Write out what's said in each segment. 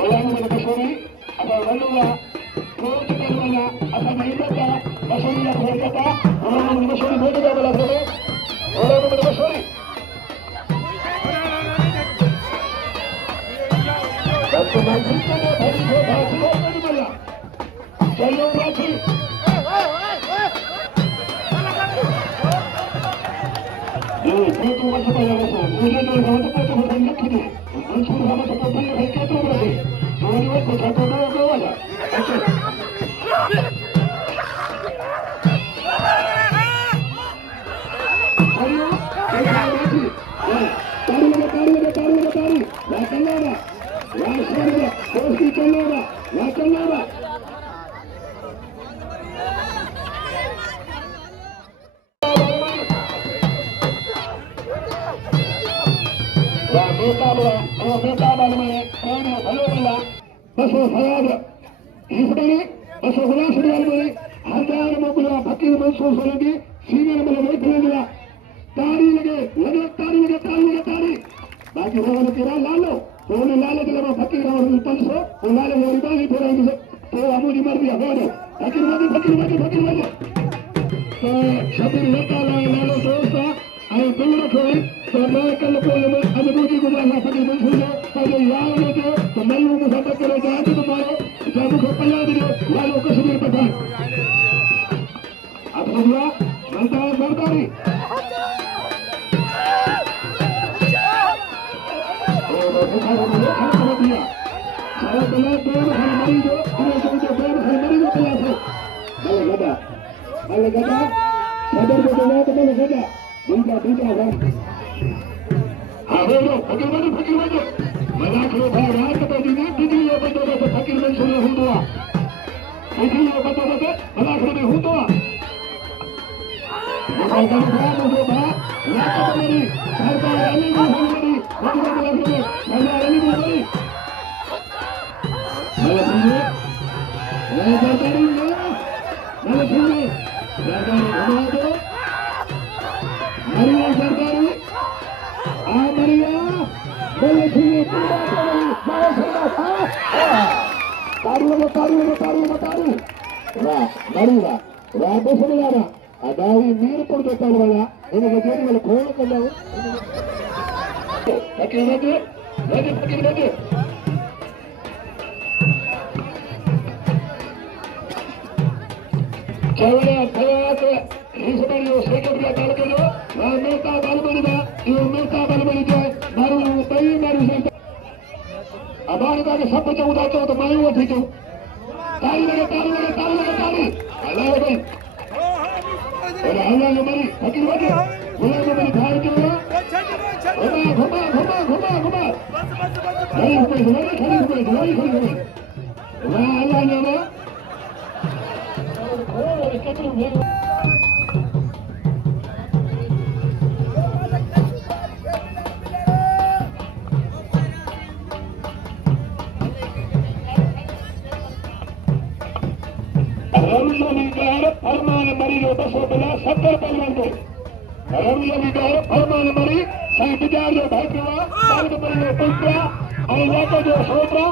Orang berbesari atau lalulah kemudiannya akan meningkatkan masalah berkata orang berbesari berbeda berbeda orang berbesari dan kemajuan dari bahasa berbeda jalur lagi itu macam apa yang saya mungkin dari kawan tempat tempat yang ini untuk sama seperti yang kita tahu berarti orang itu satu dua dua aja Masuk saya ini masuk kelas dia ini ada mobil fakir masuk lagi sini mobil lagi tari bagi orang kira lalu kalau fakir orang tanso lalu orang bagi orang itu तो हम जी मर दिया हो fakir maju तो शबीर लता लालो दोस्ता ay dulu koy to ma kala ko yama anuji ko na fakir man suno ay yaw ne to to malu mo sabba kare jaati to maro jabu ko palla dire laalo ko subir pata abdullah manta sardari saya bela dua hari marido ini sudah dua hari marido kelas balagada sadar ko na to balagada Buka kan. Ayo, fakir maju. Mana kalau barat kita jadi ya betul fakir mensulah hundua. Jadi ya betul mana kalau hundua. Bukan coba. Nak beri. Harga ini beri. Mana ini beri. Mana sini? Mana beri? Mana sini? Mana Maria Sardari, Maria, boleh sini taruh. Nah, Maria, apa sebenarnya? Ada mir pun total wala, ini kejadian wala kau kalau. Pakai lagi. Cewek, इस बार यो second का डाल के जो मेहता बल बनेगा ये मेहता बल बन जाए मारू तई मारू से अब आने का सब बच्चे उठाते हो तो मैं वो ठीक हूँ ताली अल्लाह भाई अरे अल्लाह ने मरी फकीर बजे बोला ने मरी भाई के घुमा नहीं खड़ी अल्लाह ने Arman Marido Baso Bela Sabta Palmando Ramla Arman Mari Sai Bijar Bhaitwa Salga Marido Pultra Alwaka Jo Sotra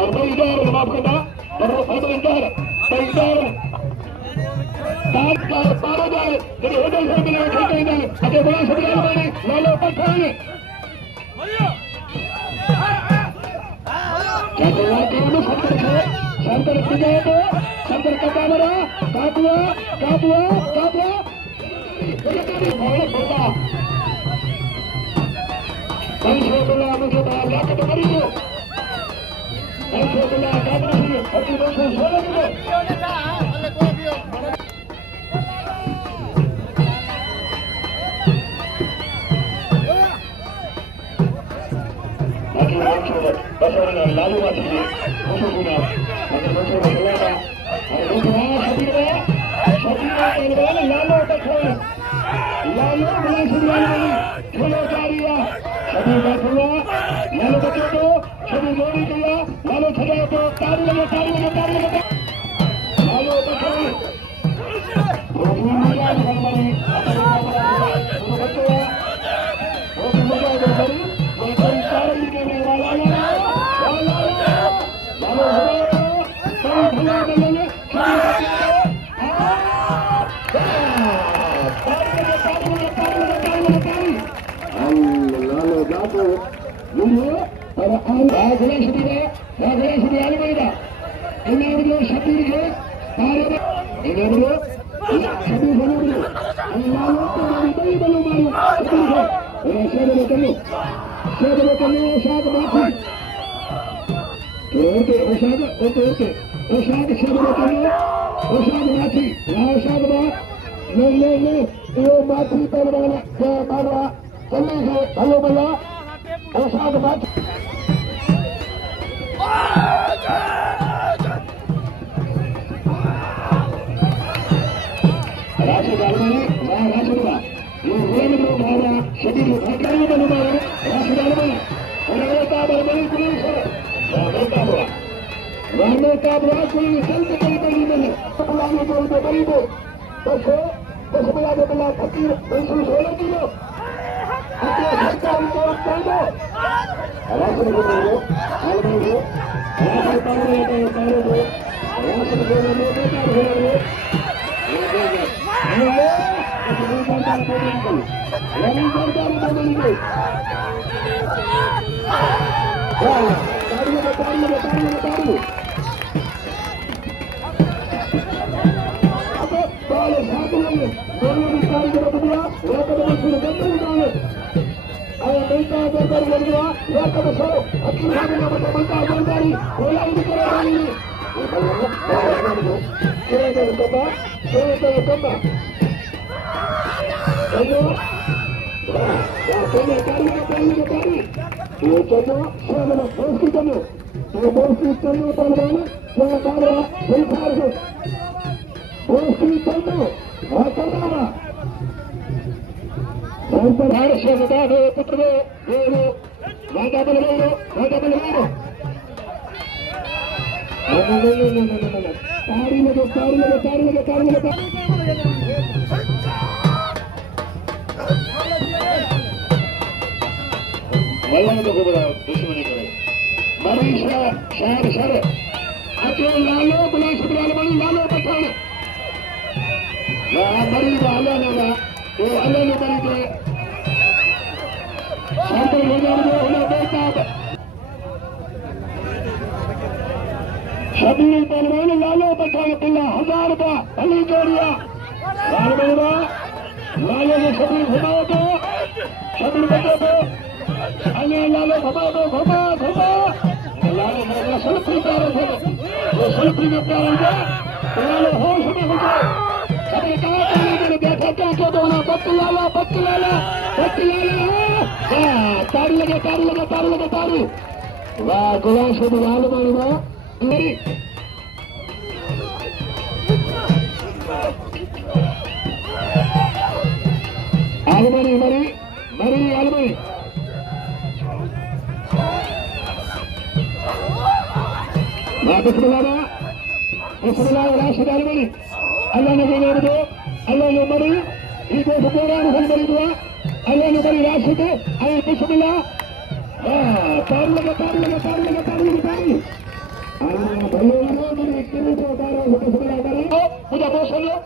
Arbaidar Mapkada Baro Arbaidar Baidar Tatkar Paradar Jadi Hodal Sabila Khaitaidan Ade Bala Sabila Mani Lalo Pathani Santar Pidato, Santar Katamara, Kapua. Bansola muझे बाहर लाके तो मरी हो। Bansola कामना ही अपनी बंसों सोने को। Basarna lalu mati, musuh guna. Maka musuh berlama. Sabira lalu terkau. Lalu berlangsung lalu. Kalau cariya, sabira keluar. Lalu begitu, sabira lori keluar. Lalu cari itu, tarik lagi. Lalu betul. Berhubungan dengan kembali. Video और आगला शुरू आने वाला इन video शब्द है तारे इन video शब्द बनो अल्लाह को बड़ी बनो मारो शेर बनो शाद माफी ओके ओशाद शेर बनो ओशाद माफी ओशाद बा ले ये माफी पहलवान क्या मारवा चलने से भलो भला ओशाद माफी राशि डालने राशि बा ये रेल में मारा शरीर हटाने में मारा राशि डालने और का बड़ी पुलिस है रामे का बड़ा कोई चलते बड़ी में पुलाने को बड़ी को बस बला दे बला फकीर 16 किलो आके सरकार को कर दो राशि को दो राशि पाने दो राशि को बेटा हो पुत्र राजा बलवानो तारी लगे को बड़ा दुश्मनी करे मरीशा शहर अके लालो बला सुबराल बनी लालो पठान मरी वाला ना तो अल्लाह ने मरी के शांति हो जाए होना बेटा शबीर पहलवान लालो पठान बिल्ला 1000 रुपया अली जोड़िया लाल मेरा लालो ने शबीर घुमाओ तो शबीर बचे तो अन्य लालो घुमा लालो मेरा सल्फी प्यारे थे वो सल्फी में प्यारे थे लालो होश में हो जाए अरे कहाँ मैंने देखा क्या दोना बत्ती लाला तारी वाह गुलाम शुभ लाल मारूंगा आलमनी मरी आलमनी बिस्मिल्लाह राशिद आलमनी अल्लाह ने बोले दो अल्लाह ने मरी ये को बोला नहीं मरी दुआ अल्लाह ने मरी राशिद आई बिस्मिल्लाह तार लगा भले मरी किलो तो तार बिस्मिल्लाह करो मुझे बोल लो